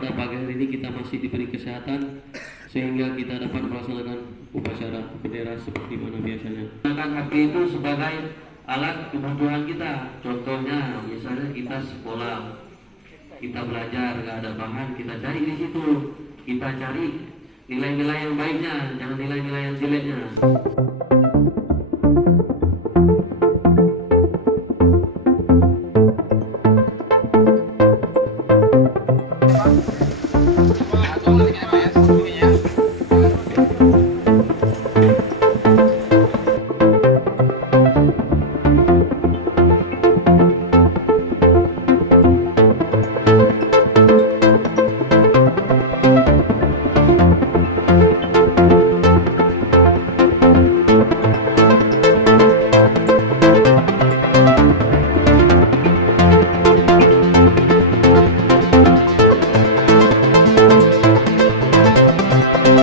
pada pagi hari ini kita masih diberi kesehatan sehingga kita dapat melaksanakan upacara bendera seperti mana biasanya. Gunakan hak itu sebagai alat kebutuhan kita. Contohnya, misalnya kita sekolah, kita belajar, nggak ada bahan, kita cari di situ. Kita cari nilai-nilai yang baiknya, jangan nilai-nilai yang jeleknya.